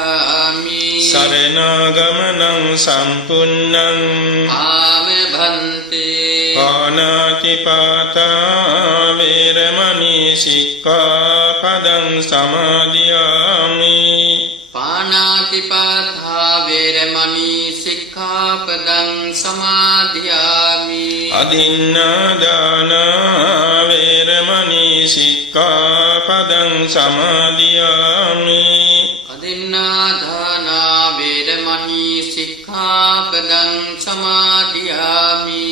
ගච්ඡාමි සරණාගමනං සම්පුන්නං ආමභන්තේ පාණාතිපාතා වේරමණී සික්ඛාපදං සමාදියාමි පාණාතිපාතා වේරමණී සික්ඛාපදං සමාදියාමි අදින්නාදාන වේරමණී සික්ඛාපදං සමාදියාමි අදින්නාදාන වේරමණී සික්ඛාපදං සමාදියාමි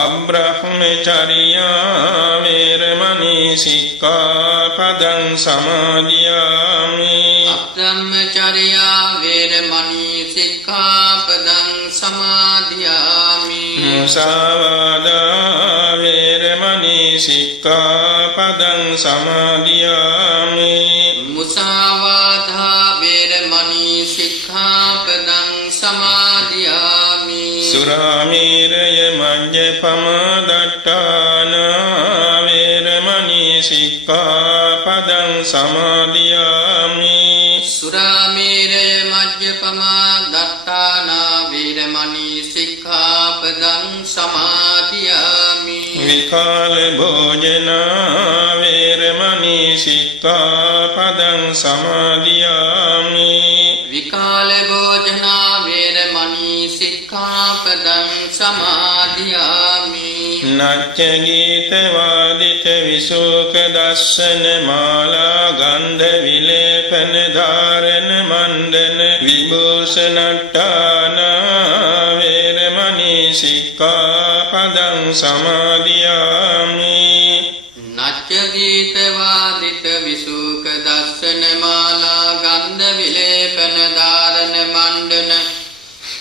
අබ්‍රහ්මචර්යා වේරමණී සික්ඛාපදං සමාදියාමි අබ්‍රහ්මචර්යා වේරමණී සික්ඛාපදං සමාදියාමි මුසාවාදා වේරමණී සික්ඛාපදං සමාදියාමි මුසාවාදා වේරමණී සික්ඛාපදං සමාදියාමි සුරාමේරය මඤ්ඤපමාදට්ඨාන වේරමණී සික්ඛාපදං සමාදියාමි සුරාමේරය මජ්ජපමා දත්තානා වේරමණී සික්ඛාපදං සමාදියාමි විකාල භෝජන වේරමණී සික්ඛාපදං සමාදියාමි විකාල භෝජනා වේරමණී සික්ඛාපදං සමාදියාමි නච්ච ගීත වාදිත විසෝක දස්සන මාලා ගන්ධ විලේපන ධාරණ මණ්ඩන විභූෂණට්ඨාන වේරමණී සික්ඛාපදං සමාදියාමි නච්ච ගීත වාදිත විසුක දස්සන මාලා ගන්ධ විලේපන ධාරණ මණ්ඩන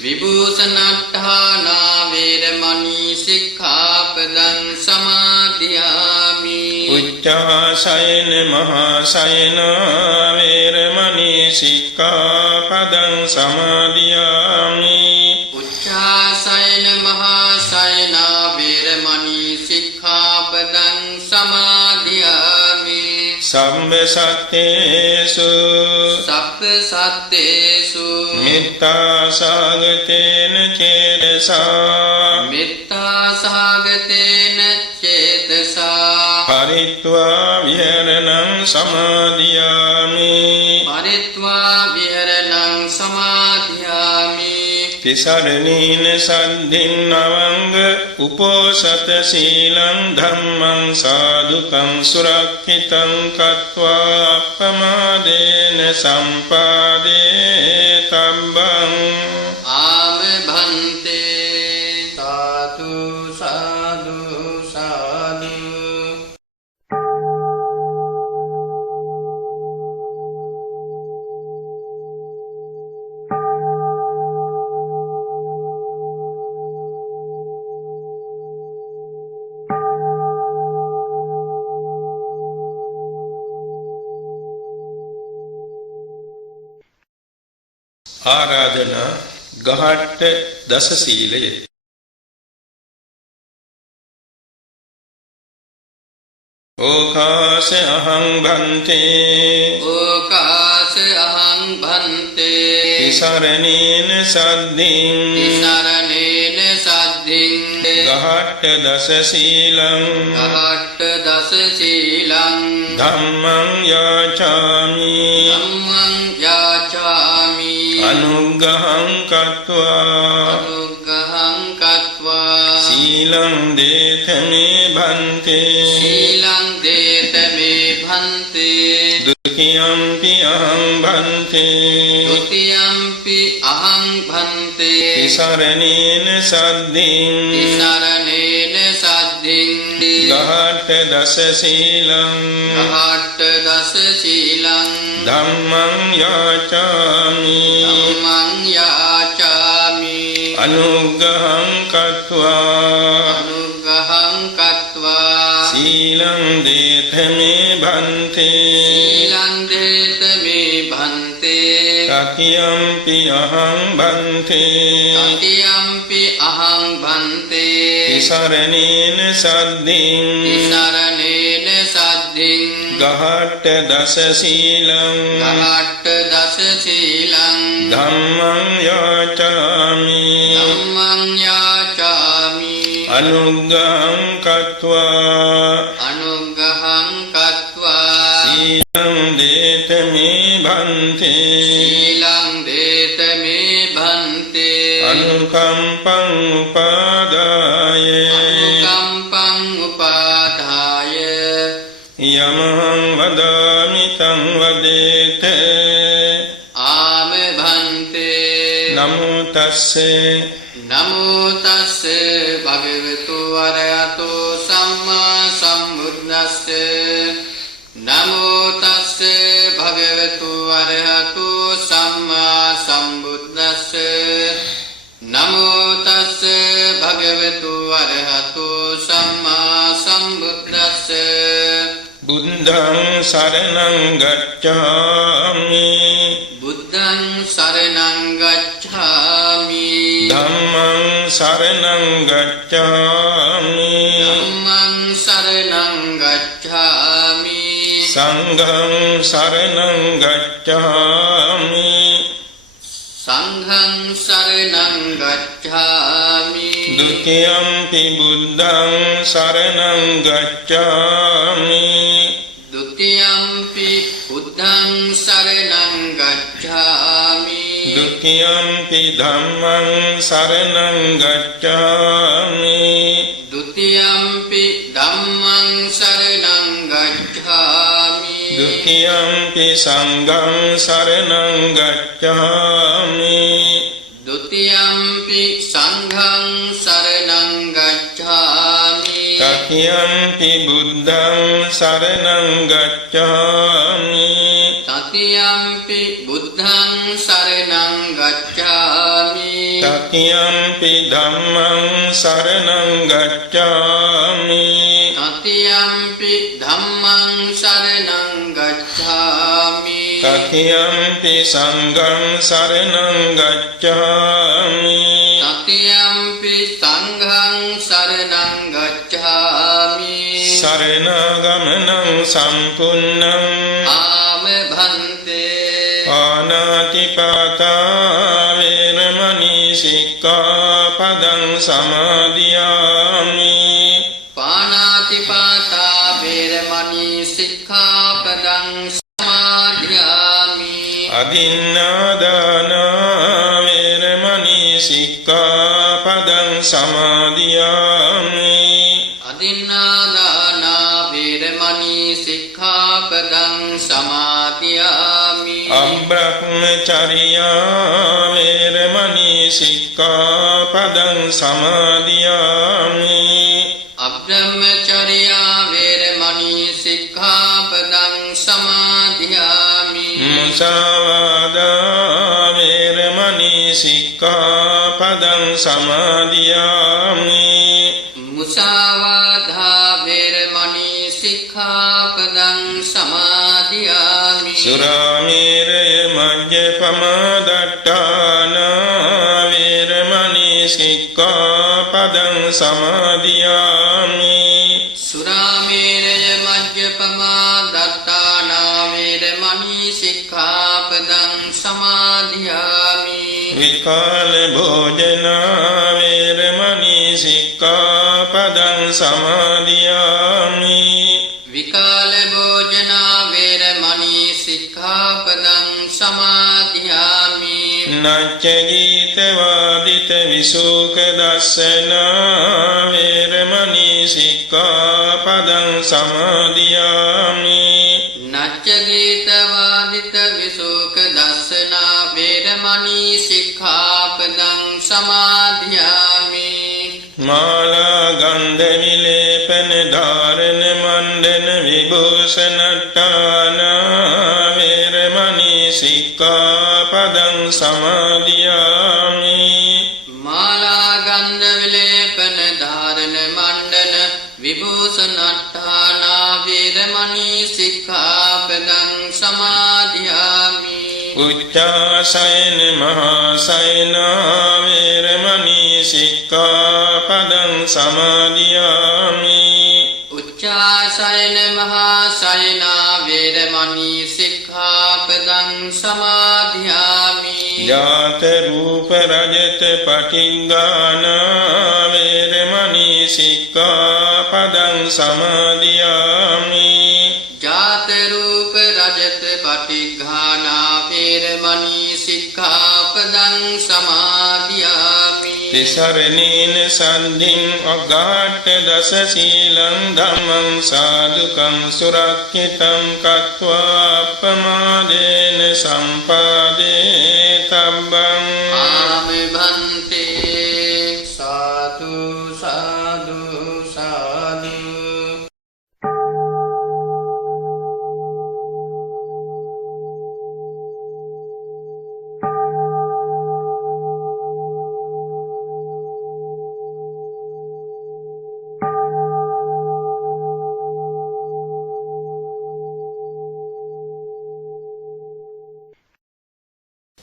විභූෂණට්ඨාන වේරමණී සික්ඛාපදං සමාදියාමි උච්චාසයන මහාසයන වේරමණී සික්ඛාපදං සමාදියාමි උච්චාසයන මහාසයන වේරමණී සික්ඛාපදං සමාදියාමි සම්බ සත්තේසු සබ්බ සත්තේසු මිත්තා සාගතේන චේතසා මෙත්තා සාගතේන චේතසා පරිත්වා විහෙරණං සමාදියාමි පරිත්වා විහරණං සමාදියාමි තිසරණීන සද්ධින් නවංග උපෝසත සීලං ධම්මං සාදුකං සුරක්ඛිතං කତ୍වා අප්පමාදේන සම්පාදේ තබ්බං ආමභන්තේ සාදු සාදු සාදු ආරාධනා ගහට්ට දස සීලය ඕකාස අහං භන්තේ ඕකාස අහං භන්තේ තිසරණේන සද්ධින් තිසරණේන සද්ධින් ගහට්ට දස සීලං ගහට්ට දස සීලං ධම්මං යාචාමි ධම්මං යාචාමි අනුග්ගහං කତ୍වා අනුග්ගහං කତ୍වා සීලං දේතමේ භන්තේ සීලං දේතමේ භන්තේ ဒ ුතියම්පි අහං භන්තේ ဒ ුතියම්පි අහං භන්තේ තිසරණේන සද්ධින් තිසරණේන සද්ධින් ගහට්ට දස සීලං ගහට්ට දස සීලං ධම්මං යාචාමි ධම්මං යාචාමි අනුග්ගහං කତ୍වා අනුග්ගහං කତ୍වා සීලං දේතමේ භන්තේ සීලං දේතමේ භන්තේ තතියම්පි අහං භන්තේ තතියම්පි අහං භන්තේ තිසරණේන සද්ධින් තිසරණේන සද්ධින් ගහට්ට දස සීලං ගහට්ට දස සීලං ධම්මං යාචාමි ධම්මං යාචාමි අනුග්ගහං කତ୍වා අනුග්ගහං කତ୍වා සීලං දේතමේ භන්තේ සීලං දේතමේ භන්තේ අනුකම්පං උපාදාය අනුකම්පං උපාදාය යමහං වදාමි තං වදේත ආම භන්තේ නමෝ තස්සේ නමෝ තස්සේ භගවතු වරහතෝ සම්මා සම්බුද්දස්සේ නමෝ තස්සේ භගවතු වරහතෝ සම්මා සම්බුද්දස්සේ නමෝ තස්සේ භගවතු වරහතෝ සම්මා සම්බුද්දස්සේ බුද්ධං සරණං ගච්ඡාමි බුද්ධං සරණං ගච්ඡාමි ධම්මං සරණං ගච්ඡාමි ධම්මං සරණං ගච්ඡාමි සංඝං සරණං ගච්ඡාමි සංඝං සරණං ගච්ඡාමි ဒုတိယံ පි බුද්ධං සරණං ගච්ඡාමි ဒုတိယံ පි බුද්ධං සරණං ගච්ඡාමි ဒုတိယံ පි ධම්මං සරණං ගච්ඡාමි ဒုတိယံ පි ධම්මං සරණං ගච්ඡාමි ဒုတိယံ පි සංඝං සරණං ගච්ඡාමි ဒုတိယံ පි සංඝං සරණං ගච්ඡාමි တတိယံ පි බුද්ධං සරණං ගච්ඡාමි တတိယံ පි බුද්ධං සරණං ගච්ඡාමි တတိယံ පි ධම්මං සරණං ගච්ඡාමි တတိယံ පි ධම්මං සරණං ගච්ඡාමි တတိယံ පි සංඝං සරණං ගච්ඡාමි တတိယံ පි සංඝං සරණං ගච්ඡාමි සරණාගමනං සම්පුන්නං ආම භන්තේ ආනාතිපාතා වේරමණී සික්ඛාපදං සමාදියාමි පාණාතිපාතා වේරමණී සික්ඛාපදං සමාදියාමි අදින්නාදානා වේරමණී සික්ඛාපදං සමාදියාමි අදින්නාදානා වේරමණී සික්ඛාපදං සමාදියාමි අබ්‍රහ්මචර්යා වේරමණී සික්ඛාපදං සමාදියාමි අබ්‍රහ්මචර්යා වේරමණී සික්ඛාපදං සමාදියාමි මුසාවාදා වේරමණී සික්ඛාපදං සමාදියාමි මුසාවාදා වේරමණී සික්ඛාපදං සමාදියාමි සුරාමේරය මජ්ජපමාදට්ඨානා වේරමණී සික්ඛාපදං සමාදියාමි සුරාමේරය මජ්ජපමා දත්තානා වේරමණී සික්ඛාපදං සමාදියාමි විකාල භෝජනා වේරමණී සික්ඛාපදං සමාදියාමි විකාල භෝජනා වේරමණී සික්ඛාපදං සමාදියාමි නච්ච ගීත වාදිත විසුක දස්සනා වේරමණී සික්ඛාපදං සමාදියාමි නච්ච ගීත වාදිත විසුක දස්සනා වේරමණී සික්ඛාපදං සමාදියාමි මාලා ගන්ධ විලේපන ධාරණ මණ්ඩන විභූෂණට්ඨානා වේරමණී සික්ඛාපදං සමාදියාමි මාලා ගන්ධ විලේපන ධාරණ මණ්ඩන විභූෂණට්ඨානා වේරමණී සික්ඛාපදං සමාදියාමි උච්චාසයන මහාසයන වේරමණී සික්ඛාපදං සමාදියාමි උච්චාසයන මහාසයන වේරමණී සික්ඛාපදං සමාදියාමි ජාත රූප රජත පටිග්ගානා වේරමණී සික්ඛාපදං සමාදියාමි ජාත රූප රජත පටිඝානා වේරමණී සික්ඛාපදං සමාදියාමි තිසරණේන සද්ධින් අග්ගාඨ දස සීලං ධම්මං සාදුකං සුරක්ඛිතං කତ୍වා අප්පමාදේන සම්පාදේ තබ්බං ආමෙ භන්තේ සාදු සාදු සාදු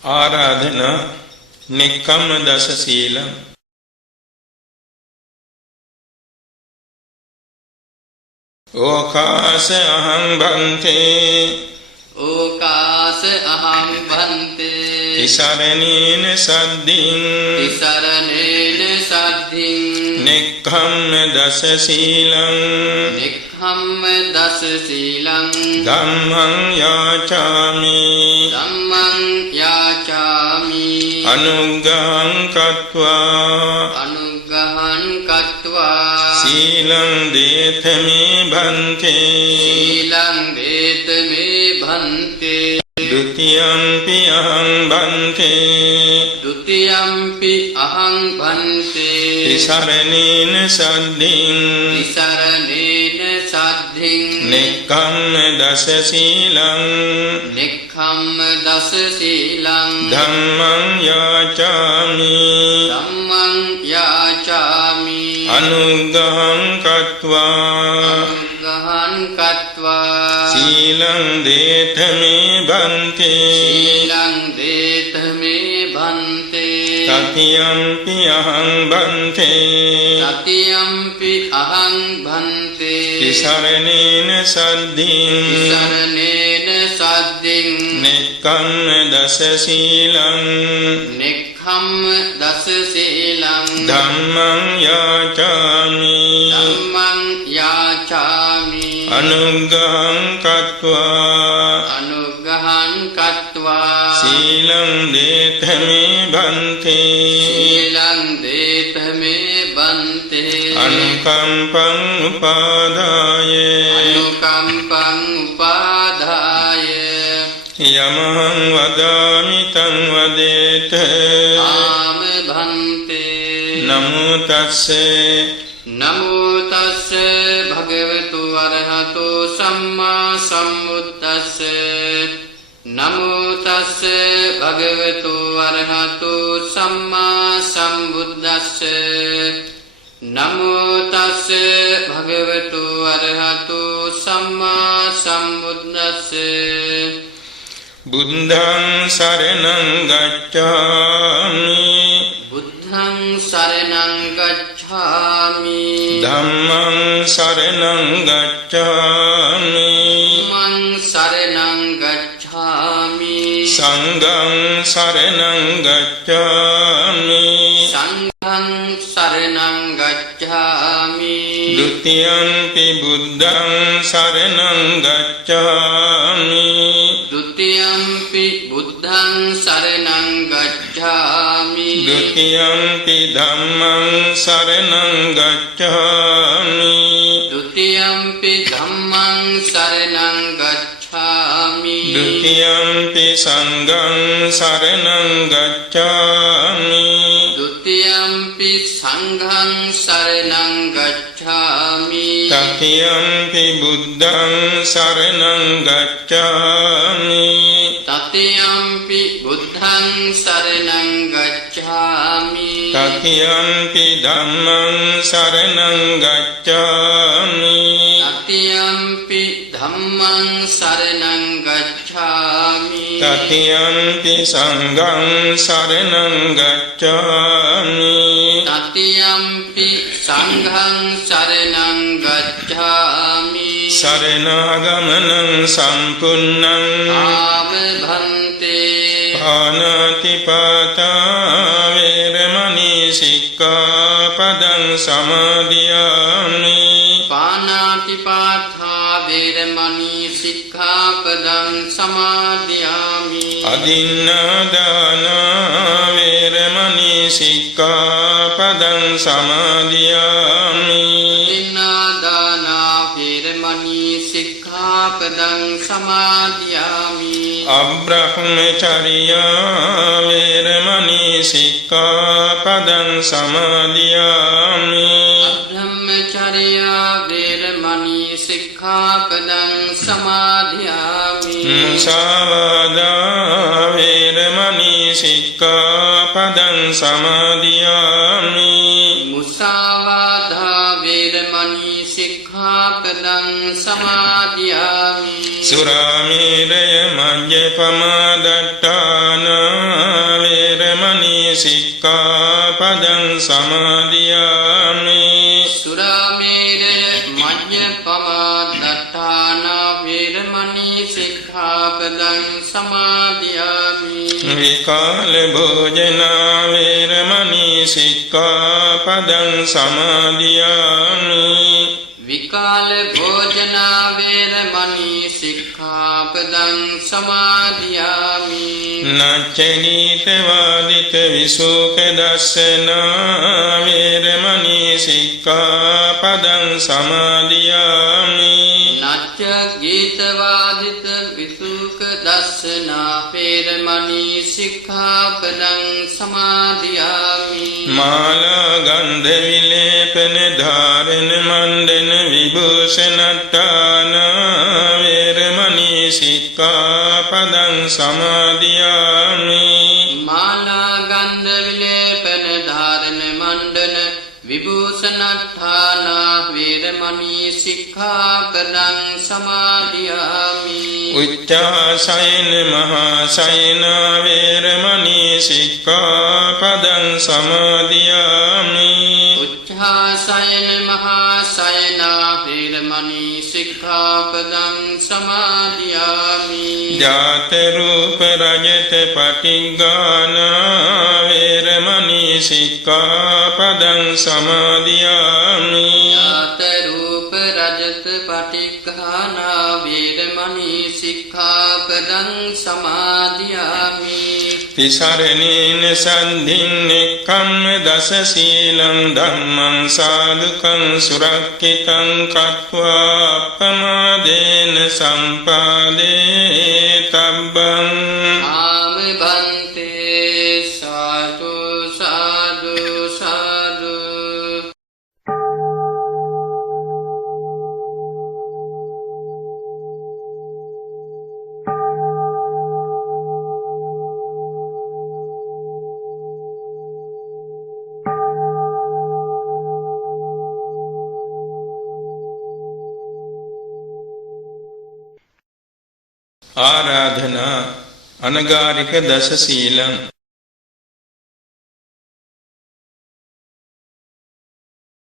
ආරාධනා නික්කම්ම දස සීලං ඕකාස අහං භන්තේ ඕකාස අහං භන්තේ තිසරණේන සද්ධින් තිසරණේන සද්ධින් නික්කම්ම දස සීලං නික්ඛම්ම දස සීලං ධම්මං යාචාමි ධම්මං යාචාමි අනුග්ගහං කତ୍වා අනුග්‍රහං කତ୍වා සීලං දේතමේ භන්තේ සීලං වේතමේ භන්තේ ဒ ුතියම්පි අහං භන්තේ ဒ ුතියම්පි අහං භන්තේ තිසරණේන සද්ධින් තිසරණේන සද්ධින් නික්කම්ම දස සීලං නික්ඛම්ම දස සීලං ධම්මං යාචාමි ධම්මං යාචාමි අනුග්ගහං කତ୍වා අනුග්‍රහං කତ୍වා සීලං දේතමේ භන්තේ සීලං වේතමේ භන්තේ තතියම්පි අහං භන්තේ තතියම්පි අහං භන්තේ තිසරණේන සද්ධින් තිසරණේන සද්ධින් නික්කම්ම දස සීලං නික්ඛම්ම දස සීලං ධම්මං යාචාමි ධම්මං යාචාමි අනුග්ගහං කତ୍වා අනුග්‍රහං කତ୍වා සීලං දේතමේ භන්තේ සීලං වේතමේ භන්තේ අනුකම්පං උපාදාය අනුකම්පං උපාදාය යමහං වදාමි තං වදේත ආම භන්තේ නමෝ තස්සේ නමෝ තස්ස භගවතු අරහතෝ සම්මා සම්බුද්දස්ස නමෝ තස්ස භගවතු අරහතෝ සම්මා සම්බුද්දස්ස නමෝ තස්ස භගවතු අරහතෝ සම්මා සම්බුද්දස්ස බුද්ධං සරණං ගච්ඡාමි බුද්ධං සරණං ගච්ඡාමි ධම්මං සරණං ගච්ඡාමි මං සරණං ගච්ඡාමි සංඝං සරණං ගච්ඡාමි සංඝං සරණං ගච්ඡාමි ဒ ුතියම්පි බුද්ධං සරණං ගච්ඡාමි ဒ ුතියම්පි බුද්ධං සරණං ගච්ඡාමි ဒ ුතියම්පි ධම්මං සරණං ගච්ඡාමි ဒ ුතියම්පි ධම්මං සරණං ගච්ඡාමි ဒ ුතියම්පි සංඝං සරණං ගච්ඡාමි ဒ ුතියම්පි සංඝං සරණං ගච්ඡාමි තතියම්පි බුද්ධං සරණං ගච්ඡාමි තතියම්පි බුද්ධං සරණං ගච්ඡාමි තතියම්පි ධම්මං සරණං ගච්ඡාමි තතියම්පි ධම්මං සරණං ගච්ඡාමි තතියම්පි සංඝං සරණං ගච්ඡාමි තතියම්පි සංඝං සරණං ගච්ඡාමි සරණාගමනං සම්පුන්නං ආමභන්තේ පාණාතිපාතා වේරමණී සික්ඛාපදං සමාදියාමි පාණාතිපාතා වේරමණී සික්ඛාපදං සමාදියාමි අදින්නාදානා වේරමණී සික්ඛාපදං සමාදියාමි අදින්නාදානා වේරමණී සික්ඛාපදං සමාදියාමි අබ්‍රහ්මචර්යා වේරමණී සික්ඛාපදං සමාදියාමි අබ්‍රහ්මචර්යා වේරමණී සික්ඛාපදං සමාදියාමි මුසාවාදා වේරමණී සික්ඛාපදං සමාදියාමි මුසාවාදා වේරමණී සික්ඛාපදං සමාදියාමි සුරාමේරය මජ්ජපමාදට්ඨානා වේරමණී සික්ඛාපදං සමාදියාමි සුරාමේරය මජ්ජපමාදට්ඨානා වේරමණී සික්ඛාපදං සමාදියාමි විකාල භෝජනා වේරමණී සික්ඛාපදං සමාදියාමි විකාල භෝජනා වේරමණී සික්ඛාපදං සමාදියාමි නච්චනීත වාදිත විසුක දස්සනා වේරමණී සික්ඛාපදං සමාදියාමි නච්ච ගීත වාදිත විසුක දස්සනා වේරමණී සික්ඛාපදං සමාදියාමි මාලා ගන්ධ විලේපන ධාරණ මණ්ඩන විභූෂණට්ඨාන වේරමණී සික්ඛාපදං සමාදියාමි මාලා ගන්ධ විලේපන ධාරණ මණ්ඩන විභූෂණට්ඨාන වේරමණී සික්ඛාපදං සමාදියාමි උච්චාසයන මහාසයන වේරමණී සික්ඛාපදං සමාදියාමි උච්චාසයන මහාසයන වේරමණී සික්ඛාපදං සමාදියාමි ජාත රූප රජත පටිග්ගාන වේරමණී සික්ඛාපදං සමාදියාමි ජාත රූප රජත පටිඝාන වේරමණී සික්ඛාපදං සමාදියාමි තිසරණේන සද්ධින් නෙක්ඛම්ම දස සීලං ධම්මං සාදුකං සුරක්ඛිතං කତ୍වා අප්පමාදේන සම්පාදේ තබ්බං ආම බන්තේ සාදු සාදු සාදු ආරාධනා අනගාരിക දස සීලං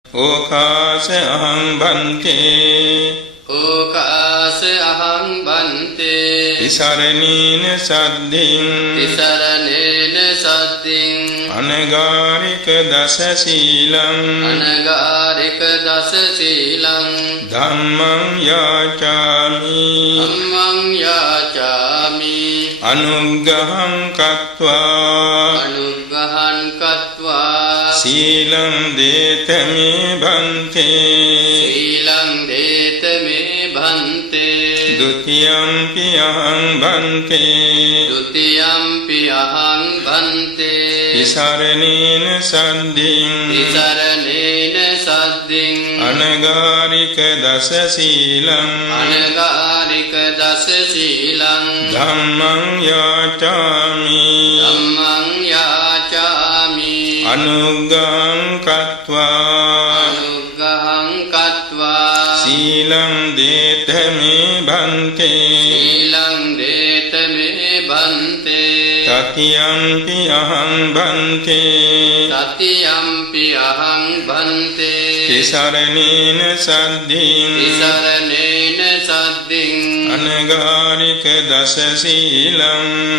ඕකාස අහං බන්තේ ඕකාස අහං බන්තේ තිසරණේන සද්ධින් තිසරණේන සද්දින් අනගාരിക දස සීලං අනගාരിക දස සීලං ධම්මං යාචාමි ධම්මං යාචාමි අනුග්ගහං කତ୍වා අනුග්‍රහං කତ୍වා සීලං දේතමේ බන්තේ සීලං දේත මේ භන්තේ ဒ ුතියම්පි අහං බන්තේ ဒ ද්විතියම්පි අහං භන්තේ තිසරණේන සද්ධින් තිසරණේන සද්දින් අනගාരിക දස සීලං අනගාരിക දස සීලං ධම්මං යාචාමි ධම්මං යාචාමි අනුග්ගහං කତ୍වා අනුග්‍රහං කତ୍වා සීලං දේතමේ බන්තේ සීලං දේත මේ භන්තේ තතියම්පි අහං බන්තේ තතියම්පි අහං භන්තේ තිසරණේන සද්ධින් තිසරණේන සද්දින් අනගාരിക දස සීලං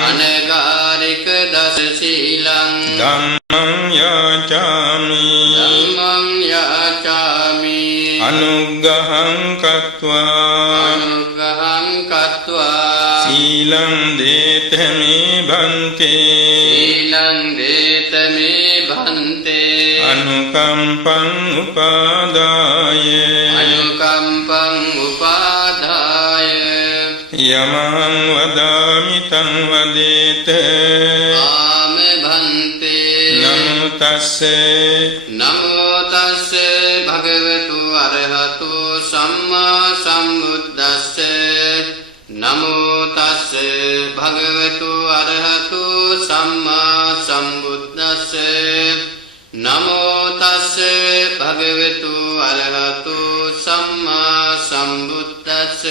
අනගාരിക දස සීලං ධම්මං යාචාමි ධම්මං යාචාමි අනුග්ගහං කତ୍වා අනුග්ගහං කତ୍වා සීලං දේතමේ භන්තේ සීලං දේතමේ භන්තේ අනුකම්පං උපාදාය අනුකම්පං උපාදාය යමං වදාමි තං වදේත ආම භන්තේ නමෝ තස්සේ නමෝ තස්සේ භගවතු අරහතු සම්මා සම්බුද්දස්ස නමෝ තස්සේ භගවතු අරහතු සම්මා සම්බුද්දස්ස නමෝ තස්සේ භගවතු අරහතු සම්මා සම්බුද්දස්ස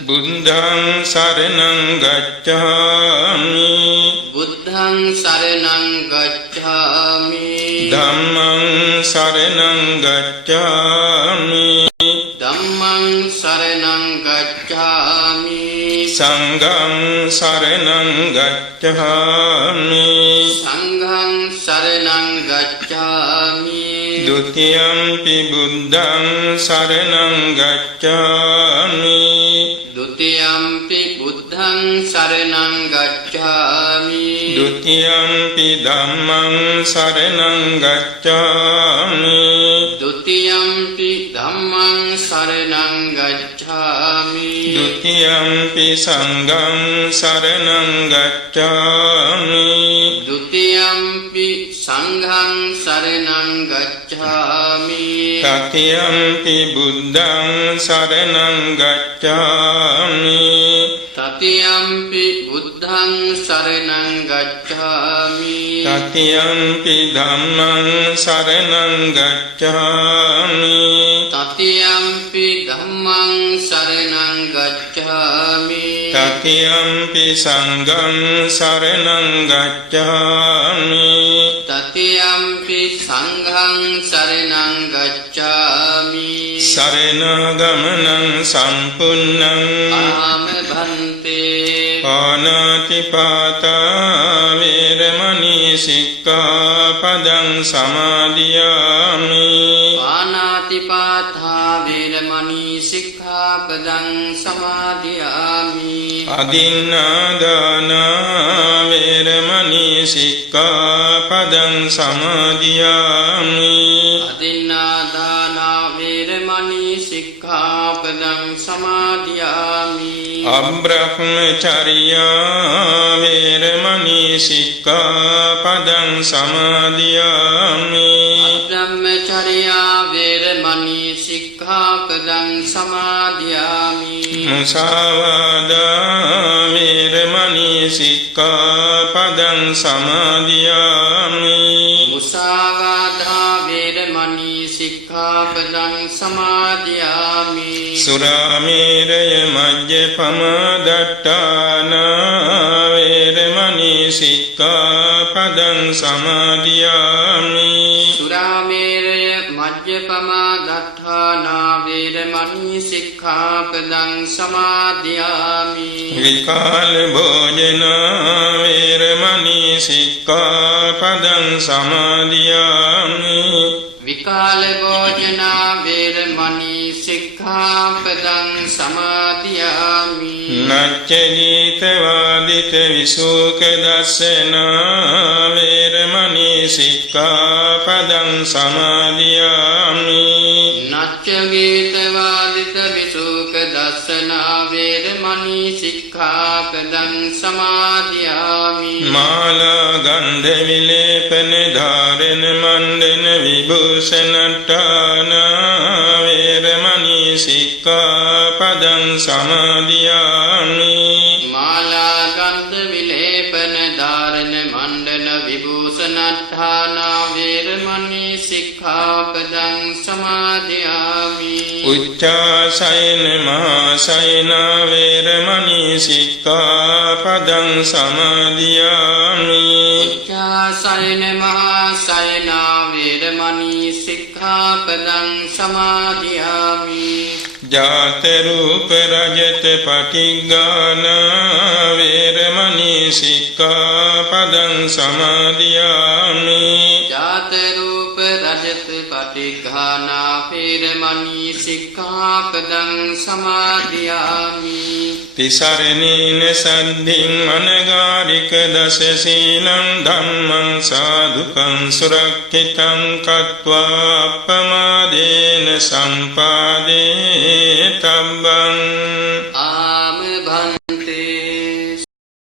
බුද්ධං සරණං ගච්ඡාමි බුද්ධං සරණං ගච්ඡාමි ධම්මං සරණං ගච්ඡාමි ධම්මං සරණං ගච්ඡාමි සංඝං සරණං ගච්ඡාමි සංඝං සරණං ගච්ඡාමි ဒ ුතියම්පි බුද්ධං සරණං ගච්ඡාමි ဒ ුතියම්පි බුද්ධං සරණං ගච්ඡාමි ဒ ුතියම්පි ධම්මං සරණං ගච්ඡාමි ဒ ුතියම්පි ධම්මං සරණං ගච්ඡාමි ဒ ුතියම්පි සංඝං සරණං ගච්ඡාමි ဒ ුතියම්පි සංඝං සරණං ගච්ඡාමි තතියම්පි බුද්ධං සරණං ගච්ඡාමි තතියම්පි බුද්ධං සරණං ගච්ඡාමි තතියම්පි ධම්මං සරණං ගච්ඡාමි තතියම්පි ධම්මං සරණං ගච්ඡාමි තතියම්පි සංඝං සරණං ගච්ඡාමි තතියම්පි සංඝං සරණං ගච්ඡාමි සරණගමනං සම්පුන්නං ආම භන්තේ පාණාතිපාතා වේරමණී සික්ඛාපදං සමාදියාමි පාණාතිපාතා වේරමණී සික්ඛාපදං සමාදියාමි අදින්නාදාන වේරමණී සික්ඛාපදං සමාදියාමි අදින්නාදාන වේරමණී සික්ඛාපදං සමාදියාමි අබ්‍රහ්මචර්යා වේරමණී සික්ඛාපදං සමාදියාමි බ්‍රහ්මචර්යා වේරමණී සික්ඛාපදං සමාදියාමි මුසාවාදා වේරමණී සික්ඛාපදං සමාදියාමි මුසාවාදා වේරමණී සික්ඛාපදං සමාදියාමි සුරාමේරය මජ්ජපමාදට්ඨාන වේරමණී සික්ඛාපදං සමාදියාමි සුරාමේරය මජ්ජපමා දත්තානා වේරමණී සික්ඛාපදං සමාදියාමි විකාල භෝජන වේරමණී සික්ඛාපදං සමාදියාමි විකාල භෝජනා වේරමණී සික්ඛාපදං සමාදියාමි නච්ච ගීත වාදිත විසුක දස්සන වේරමණී සික්ඛාපදං සමාදියාමි නච්ච ගීත වාදිත විසුක දස්සනා වේරමණී සික්ඛාපදං සමාදියාමි මාලා ගන්ධ විලේපන ධාරණ මණ්ඩන විභූෂණට්ඨාන වේරමණී සික්ඛාපදං සමාදියාමි මාලා ගන්ධ විලේපන ධාරණ මණ්ඩන විභූෂණට්ඨානා වේරමණී සික්ඛාපදං සමාදියාමි උච්චාසයන මහාසයන වේරමණී සික්ඛාපදං සමාදියාමි උච්චාසයන මහාසයන වේරමණී සික්ඛාපදං සමාදියාමි ජාත රූප රජත පටිග්ගානා වේරමණී සික්ඛාපදං සමාදියාමි ජාත රූප රජත පටිඝානා වේරමණී සික්ඛාපදං සමාදියාමි තිසරණේන සද්ධින් අනගාരിക දස සීලං ධම්මං සාදුකං සුරක්ඛිතං කତ୍වා අප්පමාදේන සම්පාදේ තබ්බං